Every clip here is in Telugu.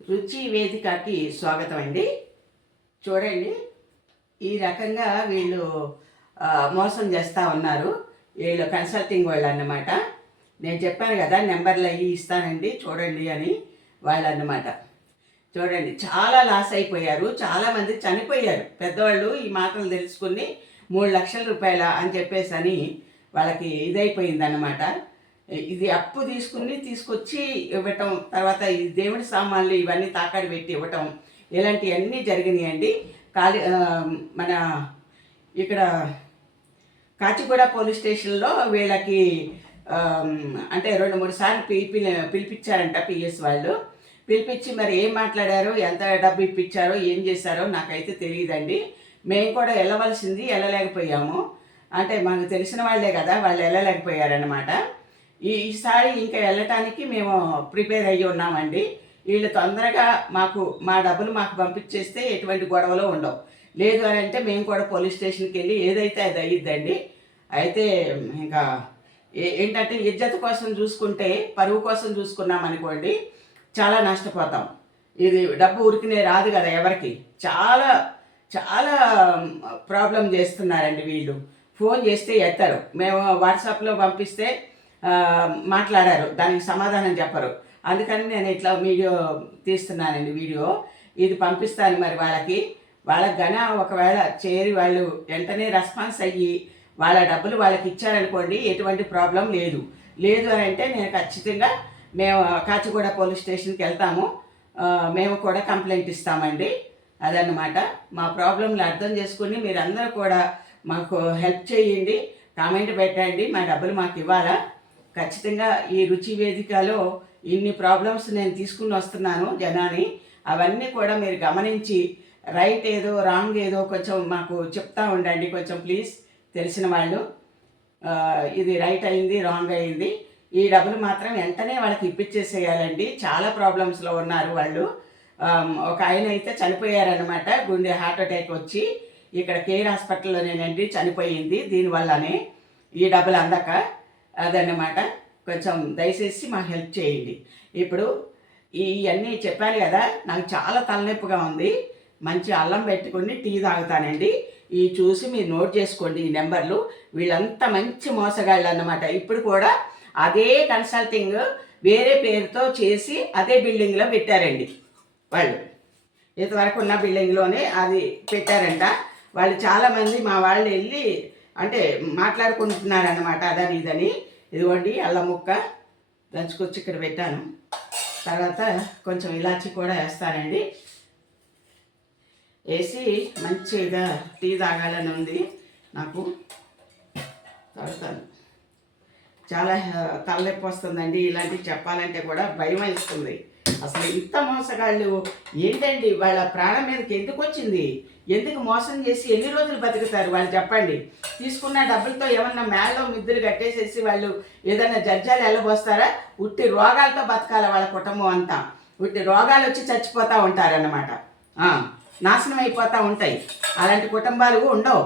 రుచి వేదికకి స్వాగతం అండి చూడండి ఈ రకంగా వీళ్ళు మోసం చేస్తూ ఉన్నారు. వీళ్ళు కన్సల్టింగ్ వాళ్ళు అన్నమాట నేను చెప్పాను కదా నెంబర్లు అవి ఇస్తానండి చూడండి అని వాళ్ళు అన్నమాట చూడండి చాలా లాస్ అయిపోయారు. చాలామంది చనిపోయారు. పెద్దవాళ్ళు ఈ మాటలు తెలుసుకుని మూడు లక్షల రూపాయల అని చెప్పేసి అని వాళ్ళకి ఇదైపోయింది అన్నమాట ఇది అప్పు తీసుకుని తీసుకొచ్చి ఇవ్వటం తర్వాత ఈ దేవుడి సామాన్లు ఇవన్నీ తాకాడి పెట్టి ఇవ్వటం ఇలాంటివన్నీ జరిగినాయండి. కాలి మన ఇక్కడ కాచిగూడ పోలీస్ స్టేషన్లో వీళ్ళకి అంటే రెండు మూడు సార్లు పిలిపి పిలిపించారంట పిఎస్ వాళ్ళు. పిలిపించి మరి ఏం మాట్లాడారో ఎంత డబ్బు ఇప్పించారో ఏం చేశారో నాకైతే తెలియదండి. మేము కూడా వెళ్ళవలసింది వెళ్ళలేకపోయాము. అంటే మాకు తెలిసిన వాళ్ళే కదా వాళ్ళు వెళ్ళలేకపోయారనమాట ఈ ఈసారి ఇంకా వెళ్ళటానికి మేము ప్రిపేర్ అయ్యి ఉన్నామండి. వీళ్ళు తొందరగా మాకు మా డబ్బులు మాకు పంపించేస్తే ఎటువంటి గొడవలు ఉండవు. లేదు అని అంటే మేము కూడా పోలీస్ స్టేషన్కి వెళ్ళి ఏదైతే అది అయ్యిద్దండి అయితే ఇంకా ఏంటంటే ఇజ్జత్ కోసం చూసుకుంటే పరువు కోసం చూసుకున్నాం అనుకోండి చాలా నష్టపోతాం. ఇది డబ్బు ఉరికినే రాదు కదా ఎవరికి. చాలా చాలా ప్రాబ్లం చేస్తున్నారండి వీళ్ళు. ఫోన్ చేస్తే ఎత్తారు. మేము వాట్సాప్లో పంపిస్తే మాట్లాడారు. దానికి సమాధానం చెప్పరు. అందుకని నేను ఇట్లా వీడియో తీస్తున్నానండి వీడియో. ఇది పంపిస్తాను మరి వాళ్ళకి. వాళ్ళకి గన ఒకవేళ చేరి వాళ్ళు వెంటనే రెస్పాన్స్ అయ్యి వాళ్ళ డబ్బులు వాళ్ళకి ఇచ్చారనుకోండి ఎటువంటి ప్రాబ్లం లేదు. లేదు అని అంటే నేను ఖచ్చితంగా మేము కాచిగూడ పోలీస్ స్టేషన్కి వెళ్తాము. మేము కూడా కంప్లైంట్ ఇస్తామండి. అదన్నమాట. మా ప్రాబ్లంలు అర్థం చేసుకుని మీరందరూ కూడా మాకు హెల్ప్ చేయండి. కామెంట్ పెట్టండి. మా డబ్బులు మాకు ఇవ్వాలా? ఖచ్చితంగా ఈ రుచి వేదికలో ఇన్ని ప్రాబ్లమ్స్ నేను తీసుకుని వస్తున్నాను జనాన్ని అవన్నీ కూడా మీరు గమనించి రైట్ ఏదో రాంగ్ ఏదో కొంచెం మాకు చెప్తా ఉండండి. కొంచెం ప్లీజ్ తెలిసిన వాళ్ళు. ఇది రైట్ అయింది రాంగ్ అయింది. ఈ డబ్బులు మాత్రం వెంటనే వాళ్ళకి ఇప్పించేసేయాలండి చాలా ప్రాబ్లమ్స్లో ఉన్నారు వాళ్ళు. ఒక ఆయన అయితే చనిపోయారనమాట గుండె హార్ట్ అటాక్ వచ్చి ఇక్కడ కేర్ హాస్పిటల్లోనేనండి చనిపోయింది. దీనివల్లనే ఈ డబ్బులు అందక అదన్నమాట. కొంచెం దయచేసి మాకు హెల్ప్ చేయండి. ఇప్పుడు ఇవన్నీ చెప్పాను కదా నాకు చాలా తలనొప్పిగా ఉంది. మంచి అల్లం పెట్టుకుని టీ తాగుతానండి. ఈ చూసి మీరు నోట్ చేసుకోండి ఈ నెంబర్లు. వీళ్ళంతా మంచి మోసగాళ్ళు అన్నమాట ఇప్పుడు కూడా అదే కన్సల్టింగ్ వేరే పేరుతో చేసి అదే బిల్డింగ్లో పెట్టారండి వాళ్ళు. ఇంతవరకు ఉన్న బిల్డింగ్లోనే అది పెట్టారంట. వాళ్ళు చాలామంది మా వాళ్ళు వెళ్ళి అంటే మాట్లాడుకుంటున్నారనమాట అదని ఇదని. ఇదిగోండి అల్లం ముక్క దంచుకొచ్చి ఇక్కడ పెట్టాను. తర్వాత కొంచెం ఇలాచి కూడా వేస్తానండి. వేసి మంచిగా టీ తాగాలని ఉంది నాకు. తాగుతాను. చాలా తలనొప్పి వస్తుందండి. ఇలాంటివి చెప్పాలంటే కూడా భయం వేస్తుంది అసలు ఇంత మోసగాళ్ళు. ఏంటండి? వాళ్ళ ప్రాణం మీదకి ఎందుకు వచ్చింది? ఎందుకు మోసం చేసి ఎన్ని రోజులు బతుకుతారు? వాళ్ళు చెప్పండి. తీసుకున్న డబ్బులతో ఏమన్నా మేళ్ళలో మిద్దులు కట్టేసేసి వాళ్ళు ఏదైనా జడ్జాలు వెళ్ళబోస్తారా? ఉట్టి రోగాలతో బతకాల వాళ్ళ కుటుంబం అంతా. ఉట్టి రోగాలు వచ్చి చచ్చిపోతూ ఉంటారన్నమాట. నాశనం అయిపోతూ ఉంటాయి. అలాంటి కుటుంబాలు ఉండవు.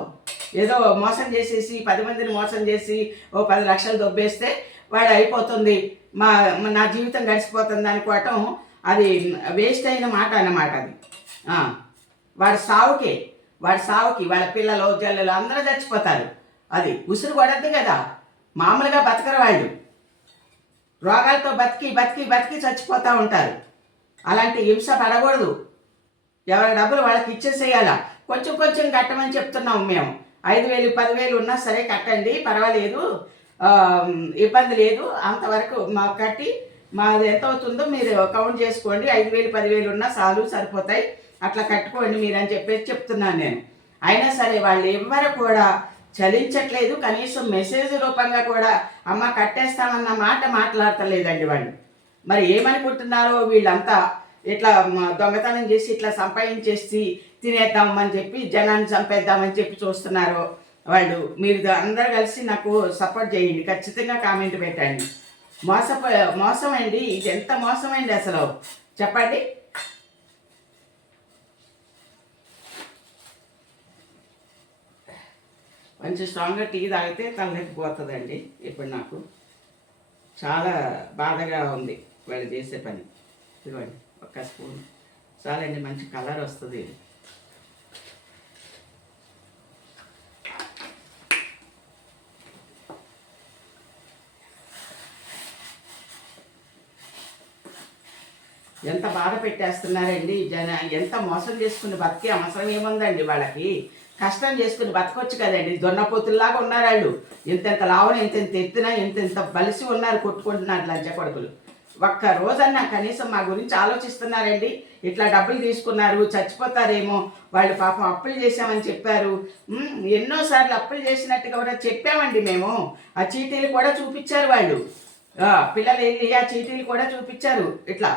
ఏదో మోసం చేసేసి పది మందిని మోసం చేసి ఓ పది లక్షలు దొబ్బేస్తే వాడు అయిపోతుంది. మా నా జీవితం గడిచిపోతుంది అనుకోవటం అది వేస్ట్ అయిన మాట అన్నమాట అది. వాడి సావుకే వాడి సావుకి వాళ్ళ పిల్లలు జల్లలు అందరూ చచ్చిపోతారు. అది ఉసురు పడద్దు కదా. మామూలుగా బతకరు వాళ్ళు. రోగాలతో బతికి బతికి బతికి చచ్చిపోతూ ఉంటారు. అలాంటి హింస పడకూడదు. ఎవరి డబ్బులు వాళ్ళకి ఇచ్చేసేయాలా? కొంచెం కొంచెం కట్టమని చెప్తున్నాం మేము. ఐదు వేలు పదివేలు ఉన్నా సరే కట్టండి పర్వాలేదు. ఇబ్బంది లేదు. అంతవరకు మాకు కట్టి మాది ఎంత అవుతుందో మీరు కౌంట్ చేసుకోండి. ఐదు వేలు పదివేలు ఉన్నా చాలు సరిపోతాయి. అట్లా కట్టుకోండి మీరు అని చెప్పేసి చెప్తున్నాను నేను. అయినా సరే వాళ్ళు ఎవ్వరు కూడా చలించట్లేదు. కనీసం మెసేజ్ రూపంగా కూడా అమ్మ కట్టేస్తామన్న మాట మాట్లాడతలేదండి వాళ్ళు. మరి ఏమనుకుంటున్నారో వీళ్ళంతా ఇట్లా దొంగతనం చేసి ఇట్లా సంపాదించేసి తినేద్దామని చెప్పి జనాన్ని చంపేద్దామని చెప్పి చూస్తున్నారు వాళ్ళు మీరు అందరు కలిసి నాకు సపోర్ట్ చేయండి ఖచ్చితంగా కామెంట్ పెట్టండి. మోసపో మోసం అండి ఇది ఎంత మోసం అండి అసలు? చెప్పండి. కొంచెం స్ట్రాంగ్గా టీ తాగితే తలనొప్పిపోతుందండి ఇప్పుడు నాకు. చాలా బాధగా ఉంది వాళ్ళు చేసే పని. ఇదిగోండి ఒక ఒక్క స్పూన్. చాలండి మంచి కలర్ వస్తుంది. ఎంత బాధ పెట్టేస్తున్నారండి? జన ఎంత మోసం చేసుకుని బతికి అవసరం ఏముందండి వాళ్ళకి? కష్టం చేసుకుని బతకొచ్చు కదండి. దొన్నపోతుల్లాగా ఉన్నారు వాళ్ళు ఇంతెంత లావన ఇంతెంత ఎత్తున ఇంతెంత బలిసి ఉన్నారు కొట్టుకుంటున్నారు లంచ కొడుకులు. ఒక్క రోజన్నా కనీసం మా గురించి ఆలోచిస్తున్నారండి. ఇట్లా డబ్బులు తీసుకున్నారు చచ్చిపోతారేమో. వాళ్ళు పాపం అప్పులు చేశామని చెప్పారు. ఎన్నోసార్లు అప్పులు చేసినట్టుగా కూడా చెప్పామండి మేము. ఆ చీటీలు కూడా చూపించారు వాళ్ళు. పిల్లలు వెళ్ళి ఆ చీటీలు కూడా చూపించారు. ఇట్లా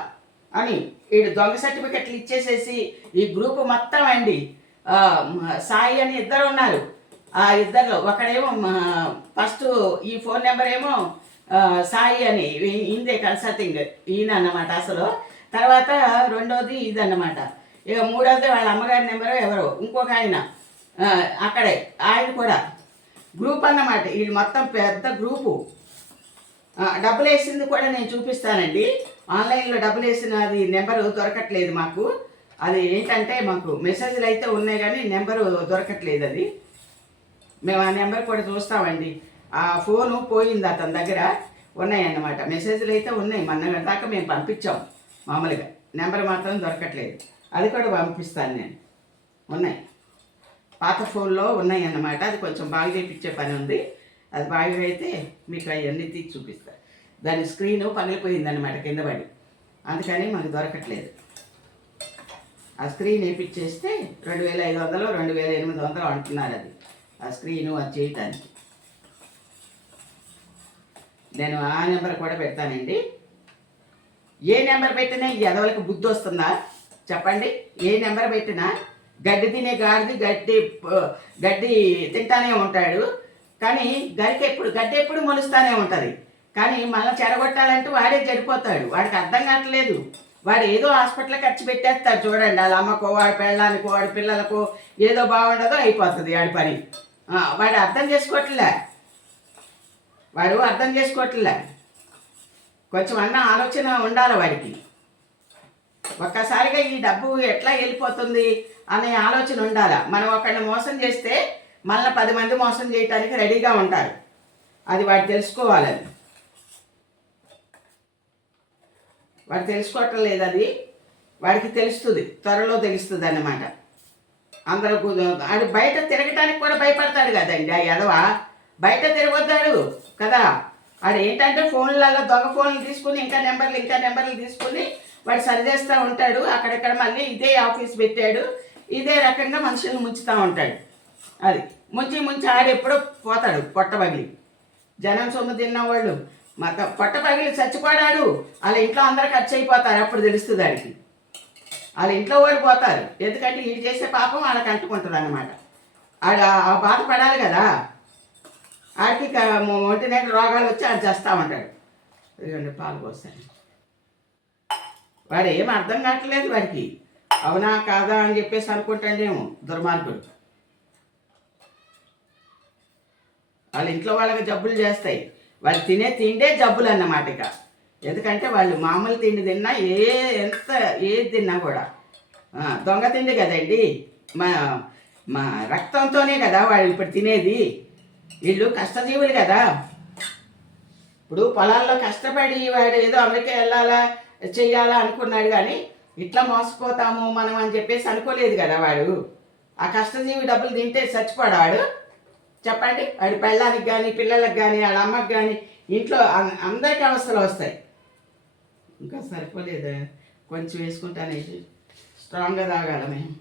అని వీడు దొంగ సర్టిఫికెట్లు ఇచ్చేసేసి ఈ గ్రూప్ మొత్తం అండి సాయి అని ఇద్దరు ఉన్నారు. ఆ ఇద్దరు ఒకడేమో ఫస్ట్ ఈ ఫోన్ నెంబర్ ఏమో సాయి అని ఇందే కన్సల్టింగ్ ఈయన అన్నమాట అసలు. తర్వాత రెండోది ఇదన్నమాట. ఇక మూడోది వాళ్ళ అమ్మగారి నెంబరు ఎవరో ఇంకొక ఆయన అక్కడే ఆయన కూడా. గ్రూప్ అన్నమాట వీళ్ళు మొత్తం పెద్ద గ్రూపు. డబ్బులు వేసింది కూడా నేను చూపిస్తానండి. ఆన్లైన్లో డబ్బులు వేసిన అది నెంబరు దొరకట్లేదు మాకు. అది ఏంటంటే మాకు మెసేజ్లు అయితే ఉన్నాయి కానీ నెంబరు దొరకట్లేదు అది. మేము ఆ నెంబర్ కూడా చూస్తామండి. ఆ ఫోను పోయింది అతని దగ్గర. ఉన్నాయన్నమాట. మెసేజ్లు అయితే ఉన్నాయి. మొన్న దాకా మేము పంపించాం మామూలుగా. నెంబర్ మాత్రం దొరకట్లేదు. అది కూడా పంపిస్తాను నేను. ఉన్నాయి. పాత ఫోన్లో ఉన్నాయి అన్నమాట అది కొంచెం బాగా చేయించే పని ఉంది. అది బాగా అయితే మీకు అవన్నీ తీసి చూపిస్తాను దాని స్క్రీన్ పగిలిపోయింది అనమాట కింద పడి. అందుకని మనకు దొరకట్లేదు. ఆ స్క్రీన్ వేయించేస్తే రెండు వేల ఐదు వందలు రెండు వేల ఎనిమిది వందలు అంటున్నారు అది. ఆ స్క్రీను అది చేయటానికి. నేను ఆ నెంబర్ కూడా పెడతానండి. ఏ నెంబర్ పెట్టినా ఈ ఎదవలకు బుద్ధి వస్తుందా? చెప్పండి. ఏ నెంబర్ పెట్టినా గడ్డి తినే గాడిది గడ్డి గడ్డి తింటానే ఉంటాడు. కానీ గరికి ఎప్పుడు గడ్డి ఎప్పుడు మొలుస్తానే ఉంటుంది. కానీ మళ్ళీ చెడగొట్టాలంటే వాడే చెడిపోతాడు. వాడికి అర్థం కావట్లేదు. వాడు ఏదో హాస్పిటల్ ఖర్చు పెట్టేస్తాడు చూడండి. వాళ్ళ అమ్మకో వాడి పెళ్ళానికో వాడి పిల్లలకో ఏదో బాగుండదో అయిపోతుంది వాడి పని. వాడు అర్థం చేసుకోవట్లే. వాడు అర్థం చేసుకోవట్లే. కొంచెం అన్న ఆలోచన ఉండాలి వాడికి. ఒక్కసారిగా ఈ డబ్బు ఎట్లా వెళ్ళిపోతుంది అనే ఆలోచన ఉండాలి. మనం ఒకరిని మోసం చేస్తే మళ్ళీ పది మంది మోసం చేయడానికి రెడీగా ఉంటారు. అది వాడు తెలుసుకోవాలని వాడు తెలుసుకోవటం లేదు అది. వాడికి తెలుస్తుంది త్వరలో తెలుస్తుంది అన్నమాట. అందరూ వాడు ఆడు బయట తిరగటానికి కూడా భయపడతాడు కదండి ఆ యదవ. బయట తిరగొద్దాడు కదా. వాడు ఏంటంటే ఫోన్లలో దొంగ ఫోన్లు తీసుకుని ఇంకా నెంబర్లు ఇంకా నెంబర్లు తీసుకుని వాడు సరిచేస్తూ ఉంటాడు. అక్కడక్కడ మళ్ళీ ఇదే ఆఫీస్ పెట్టాడు. ఇదే రకంగా మనుషులను ముంచుతూ ఉంటాడు. అది. ముంచి ముంచి ఆడు ఎప్పుడో పోతాడు పొట్ట పగిలి. జనం సొమ్ము తిన్నవాళ్ళు. మాకు పొట్ట పగిలి చచ్చిపోయాడు. వాళ్ళ ఇంట్లో అందరు ఖర్చు అయిపోతారు. అప్పుడు తెలుస్తుంది వాడికి వాళ్ళ ఇంట్లో వాళ్ళు పోతారు. ఎందుకంటే వీడు చేసే పాపం వాళ్ళకి అంటుకుంటుంది అనమాట ఆడ ఆ బాధపడాలి కదా. ఆడికి ఒంటి నిండా రోగాలు వచ్చి ఆడు చేస్తూ ఉంటాడు. రెండు పాలు పోస్తాను వాడు ఏం అర్థం కావట్లేదు వాడికి. అవునా కాదా అని చెప్పేసి అనుకుంటాడేమో దుర్మార్గుడు. వాళ్ళ ఇంట్లో వాళ్ళకి జబ్బులు చేస్తాయి. వాళ్ళు తినే తిండే జబ్బులు అన్నమాట ఇక. ఎందుకంటే వాళ్ళు మామూలు తిండి తిన్నా ఏ ఎంత ఏది తిన్నా కూడా. దొంగ తిండి కదండి. మా మా రక్తంతోనే కదా వాళ్ళు ఇప్పుడు తినేది. వీళ్ళు కష్టజీవులు కదా. ఇప్పుడు పొలాల్లో కష్టపడి వాడు ఏదో అమెరికా వెళ్ళాలా చెయ్యాలా అనుకున్నాడు కానీ ఇట్లా మోసపోతాము మనం అని చెప్పేసి అనుకోలేదు కదా వాడు. ఆ కష్టజీవి డబ్బులు తింటే చచ్చిపోడాడు చెప్పండి. వాడి పెళ్ళానికి కానీ పిల్లలకు కానీ వాళ్ళ అమ్మకి కానీ ఇంట్లో అందరికీ అవసరాలు వస్తాయి. ఇంకా సరిపోలేదు. కొంచెం వేసుకుంటానే. స్ట్రాంగ్గా తాగాల మేము.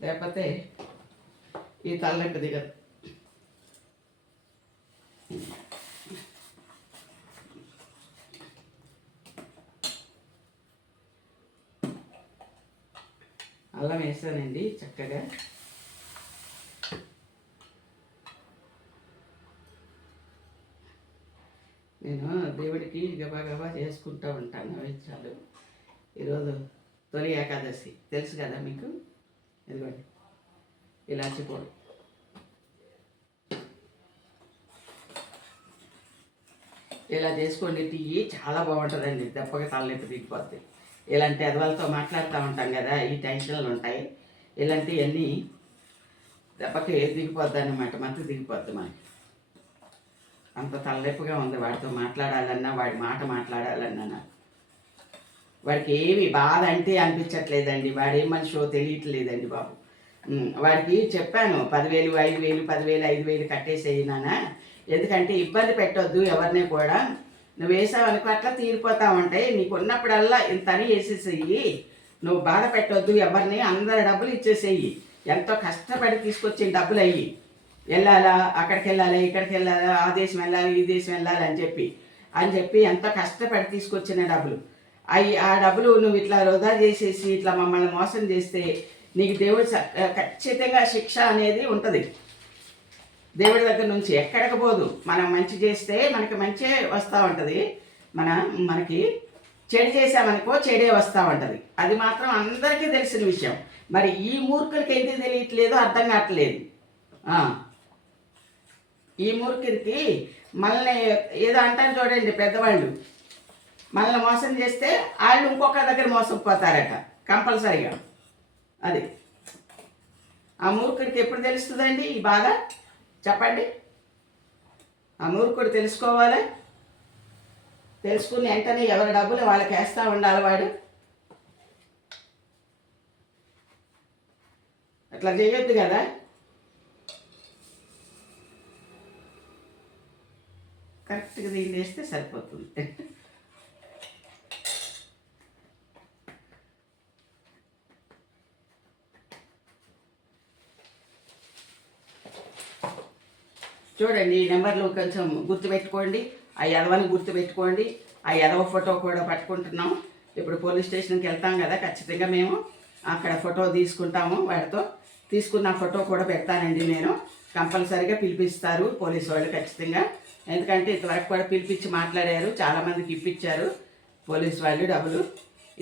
లేకపోతే ఈ తలనొప్పి దిగదు. అల్లం వేసానండి చక్కగా నేను దేవుడికి గబా చేసుకుంటూ ఉంటాను. నైవేద్యాలు ఈరోజు తొలి ఏకాదశి. తెలుసు కదా మీకు? ఇదిగోండి. ఇలాచి పొడి ఇలా చేసుకోండి. టీ చాలా బాగుంటుందండి. దెబ్బగా తలనొప్పి దిగిపోద్ది. ఇలాంటి అదవాలతో మాట్లాడుతూ ఉంటాం కదా ఈ టెన్షన్లు ఉంటాయి. ఇలాంటివన్నీ దెబ్బకి దిగిపోద్ది అనమాట మత్తు దిగిపోద్ది మనకి. అంత తలనొప్పిగా ఉంది వాడితో మాట్లాడాలన్నా వాడి మాట మాట్లాడాలన్నా నాకు. వాడికి ఏమి బాధ అంటే అనిపించట్లేదండి. వాడు ఏం మనిషో తెలియట్లేదండి బాబు. వాడికి చెప్పాను పదివేలు ఐదు వేలు పదివేలు ఐదు వేలు కట్టేసేయినానా ఎందుకంటే ఇబ్బంది పెట్టొద్దు ఎవరిని కూడా. నువ్వు వేసావనుకో అట్లా తీరిపోతా ఉంటాయి నీకు ఉన్నప్పుడల్లా ఇంత అని వేసేసేయి. నువ్వు బాధ పెట్టొద్దు ఎవరిని అందరి డబ్బులు ఇచ్చేసేయి. ఎంతో కష్టపడి తీసుకొచ్చిన డబ్బులు అయ్యి వెళ్ళాలా అక్కడికి వెళ్ళాలి ఇక్కడికి వెళ్ళాలా ఆ దేశం వెళ్ళాలి ఈ దేశం వెళ్ళాలి అని చెప్పి. అని చెప్పి ఎంత కష్టపడి తీసుకొచ్చిన డబ్బులు. అవి ఆ డబ్బులు నువ్వు ఇట్లా వృధా చేసేసి ఇట్లా మమ్మల్ని మోసం చేస్తే నీకు దేవుడు స- ఖచ్చితంగా శిక్ష అనేది ఉంటుంది. దేవుడి దగ్గర నుంచి ఎక్కడికి పోదు. మనం మంచి చేస్తే మనకి మంచే వస్తూ ఉంటుంది. మన మనకి చెడు చేసామనుకో చెడే వస్తూ ఉంటుంది. అది మాత్రం అందరికీ తెలిసిన విషయం. మరి ఈ మూర్ఖులకి ఏంటి తెలియట్లేదో అర్థం కావట్లేదు. ఆ. ఈ మురికింతి మనల్ని ఏదో అంటారు చూడండి పెద్దవాళ్ళు. మనల్ని మోసం చేస్తే వాళ్ళు ఇంకొక దగ్గర మోసం పోతారట కంపల్సరిగా. అది. ఆ మూర్ఖుడికి ఎప్పుడు తెలుస్తుందండి ఈ బాధ? చెప్పండి. ఆ మూర్ఖుడు తెలుసుకోవాలి? తెలుసుకుని వెంటనే ఎవరి డబ్బులు వాళ్ళకి వేస్తూ ఉండాలి వాడు? అట్లా చేయొద్దు కదా? కరెక్ట్గా దీన్ని వేస్తే సరిపోతుంది. చూడండి ఈ నెంబర్లు కొంచెం గుర్తుపెట్టుకోండి. ఆ ఎదవని గుర్తుపెట్టుకోండి. ఆ ఎదవ ఫోటో కూడా పట్టుకుంటున్నాం. ఇప్పుడు పోలీస్ స్టేషన్కి వెళ్తాం కదా ఖచ్చితంగా మేము అక్కడ ఫోటో తీసుకుంటాము వాడితో. తీసుకున్న ఫోటో కూడా పెడతానండి నేను. కంపల్సరీగా పిలిపిస్తారు పోలీసు వాళ్ళు ఖచ్చితంగా. ఎందుకంటే ఇంతవరకు కూడా పిలిపించి మాట్లాడారు చాలామందికి ఇప్పించారు పోలీస్ వాళ్ళు డబ్బులు.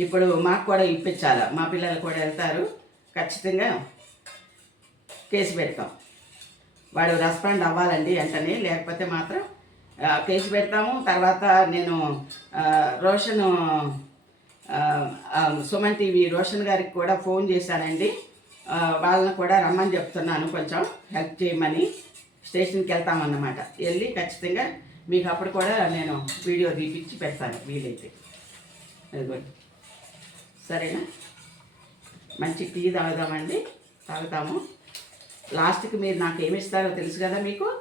ఇప్పుడు మాకు కూడా ఇప్పించాలి? మా పిల్లలు కూడా వెళ్తారు. ఖచ్చితంగా కేసు పెడతాం. వాడు రెస్పాండ్ అవ్వాలండి వెంటనే లేకపోతే మాత్రం కేసు పెడతాము. తర్వాత నేను రోషన్ సుమన్ టీవీ రోషన్ గారికి కూడా ఫోన్ చేశానండి. వాళ్ళని కూడా రమ్మని చెప్తున్నాను. కొంచెం హెల్ప్ చేయమని. స్టేషన్కి వెళ్తామన్నమాట వెళ్ళి ఖచ్చితంగా మీకు అప్పుడు కూడా నేను వీడియో తీపిచ్చి పెడతాను వీలైతే. అదిగోండి. సరేనా? మంచి టీ తాగుదామండి. తాగుతాము. లాస్ట్కి మీరు నాకు ఏమి ఇస్తారో తెలుసు కదా మీకు?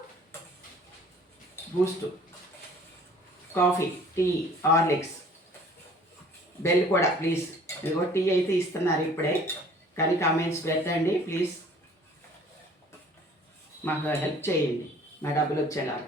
Boost. Coffee tea Horlicks. Bell కూడా ప్లీజ్. ఇదిగో టీ అయితే ఇస్తున్నారు ఇప్పుడే. కానీ కామెంట్స్ పెట్టండి ప్లీజ్. మాకు హెల్ప్ చేయండి. మా డబ్బులు వచ్చేలాగా